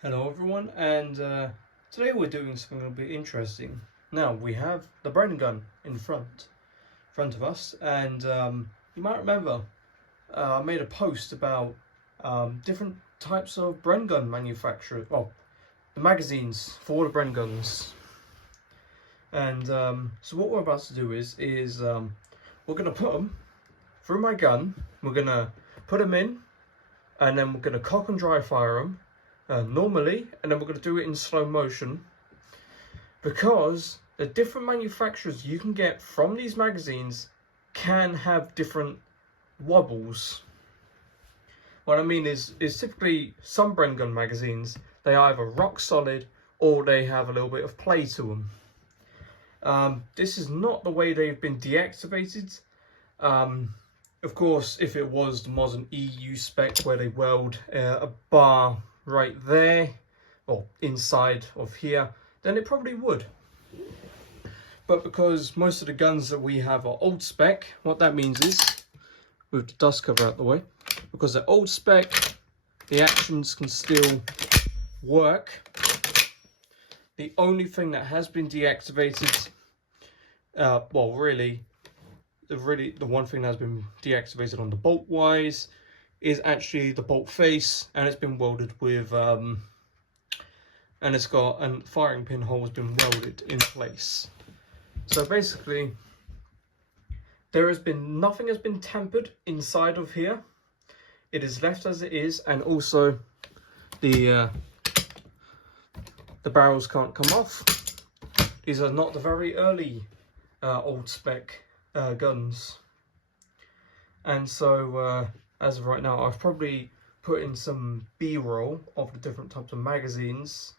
Hello everyone, and today we're doing something a bit interesting. Now we have the Bren gun in front of us, and you might remember I made a post about different types of Bren gun manufacturers, well, the magazines for the Bren guns. And so what we're about to do is we're gonna put them through my gun. We're gonna put them in, and then we're gonna cock and dry fire them. Normally, and then we're going to do it in slow motion, because the different manufacturers you can get from these magazines can have different wobbles. What I mean is typically some Bren gun magazines, they are either rock solid or they have a little bit of play to them. This is not the way they've been deactivated. Of course, if it was the modern EU spec where they weld a bar right there or inside of here, then it probably would. But because most of the guns that we have are old spec, what that means is, with the dust cover out the way, because they're old spec, the actions can still work. The only thing that has been deactivated, well, really the one thing that's been deactivated on the bolt wise is actually the bolt face, and it's been welded with and it's got a firing pin hole has been welded in place. So basically nothing has been tampered inside of here. It is left as it is, and also the barrels can't come off. These are not the very early old spec guns, and so as of right now, I've probably put in some B-roll of the different types of magazines.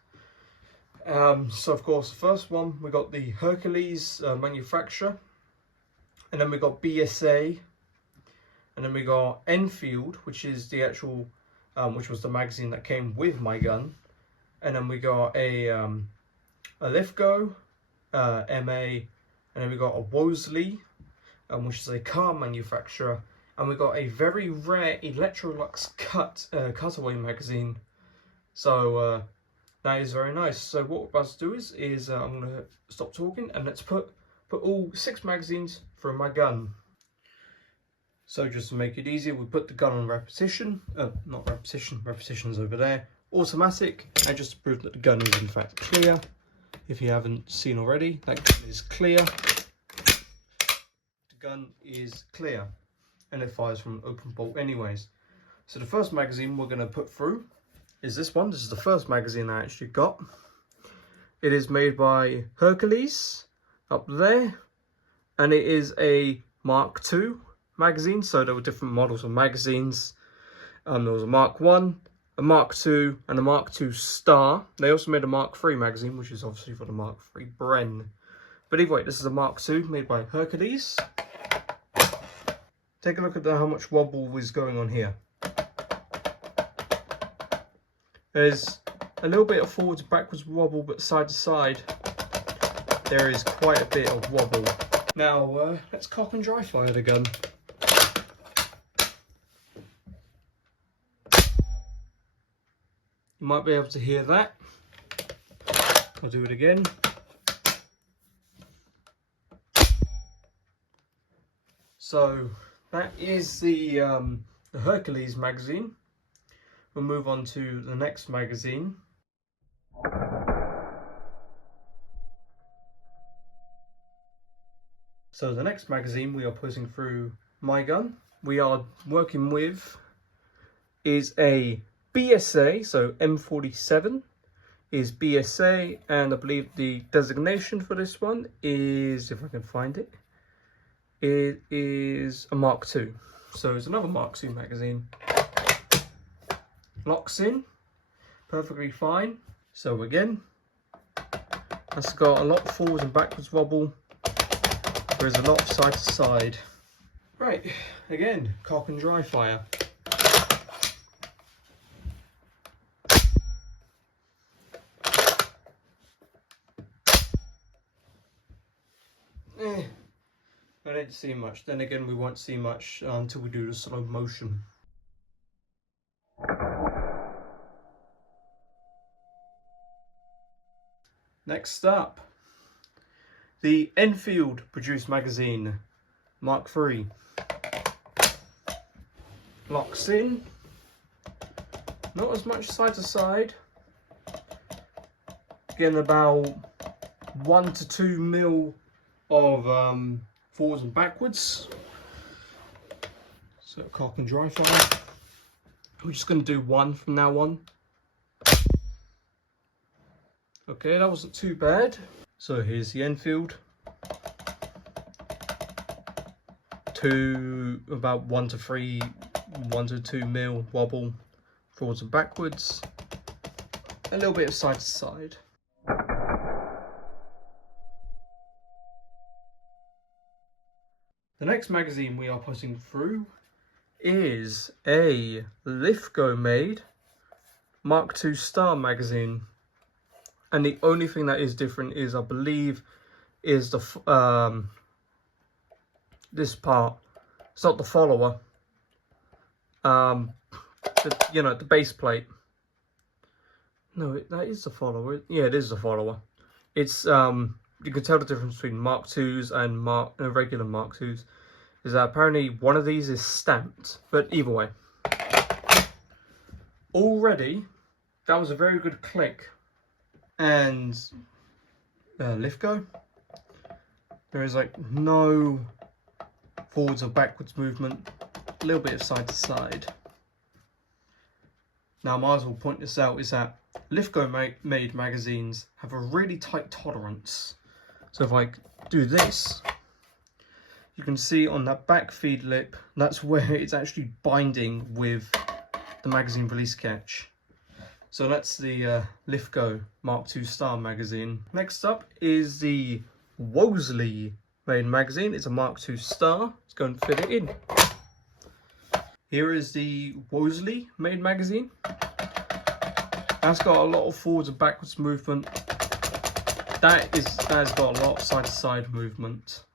So of course, the first one, we got the Hercules manufacturer, and then we got BSA, and then we got Enfield, which is the actual, which was the magazine that came with my gun, and then we got a Lithgow, MA, and then we got a Wolseley, which is a car manufacturer. And we got a very rare Electrolux cutaway magazine. So that is very nice. So what we're about to do is I'm going to stop talking, and let's put all 6 magazines through my gun. So just to make it easier, we put the gun on repetition. Not repetition, repetition's over there. Automatic, and just to prove that the gun is in fact clear. If you haven't seen already, that gun is clear. The gun is clear, and it fires from an open bolt anyways. So the first magazine we're going to put through is this one. This is the first magazine I actually got. It is made by Hercules up there, and it is a Mark II magazine. So there were different models of magazines. There was a Mark I, a Mark II, and a Mark II Star. They also made a Mark III magazine, which is obviously for the Mark III Bren. But anyway, this is a Mark II made by Hercules. Take a look at how much wobble is going on here. There's a little bit of forwards and backwards wobble, but side to side, there is quite a bit of wobble. Now, let's cock and dry fire the gun. You might be able to hear that. I'll do it again. So that is the Hercules magazine. We'll move on to the next magazine. So the next magazine we are putting through my gun, we are working with, is a BSA, so M47 is BSA, and I believe the designation for this one is, if I can find it, it is a Mark II. So it's another Mark II magazine. Locks in perfectly fine. So again, that's got a lot of forwards and backwards wobble. There's a lot of side to side. Right, again, cock and dry fire. I didn't see much. Then again, we won't see much until we do the slow motion. Next up, the Enfield produced magazine Mark III. Locks in, not as much side to side. Again, about 1 to 2 mil of forwards and backwards. So cock and dry fire. We're just going to do one from now on. Okay, that wasn't too bad. So here's the Enfield. About 1 to 2 mil wobble, forwards and backwards. A little bit of side to side. The next magazine we are putting through is a Lithgow made Mark II Star magazine, and the only thing that is different is, I believe, is the this part. It's not the follower. The base plate. No, that is the follower. Yeah, it is the follower. It's you can tell the difference between Mark IIs and regular Mark IIs. Is that apparently one of these is stamped, but either way. Already, that was a very good click. And Lithgow, there is like no forwards or backwards movement, a little bit of side to side. Now, I might as well point this out, is that Lithgow made magazines have a really tight tolerance. So if I do this, you can see on that back feed lip, that's where it's actually binding with the magazine release catch. So that's the Lithgow Mark II Star magazine. Next up is the Wolseley made magazine. It's a Mark II Star. Let's go and fit it in. Here is the Wolseley made magazine. That's got a lot of forwards and backwards movement. That has got a lot of side to side movement.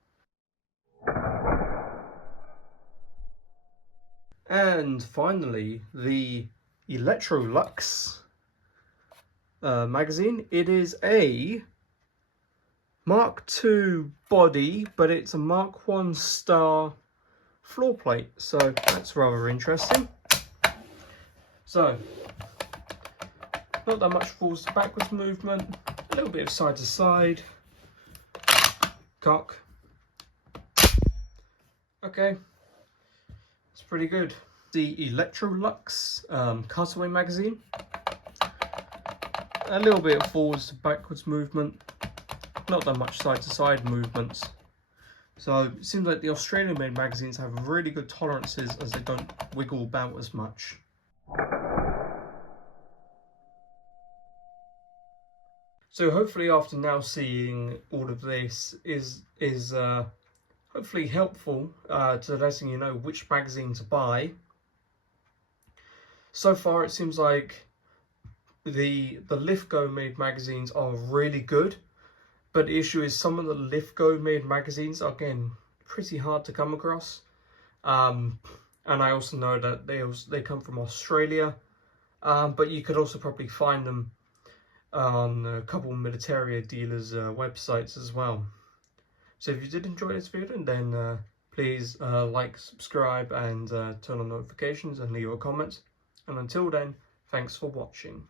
And finally, the Electrolux magazine. It is a Mark II body, but it's a Mark I Star floor plate, so that's rather interesting. So, not that much forwards to backwards movement, a little bit of side to side, cock. Okay, it's pretty good. The Electrolux cutaway magazine. A little bit of forwards to backwards movement, not that much side to side movements. So it seems like the Australian made magazines have really good tolerances as they don't wiggle about as much. So hopefully after now seeing all of this is hopefully helpful to letting you know which magazine to buy. So far it seems like the Lithgow made magazines are really good, but the issue is some of the Lithgow made magazines are, again, pretty hard to come across. And I also know that they come from Australia, but you could also probably find them on a couple of Militaria dealers' websites as well. So if you did enjoy this video, then please like, subscribe, and turn on notifications and leave a comment. And until then, thanks for watching.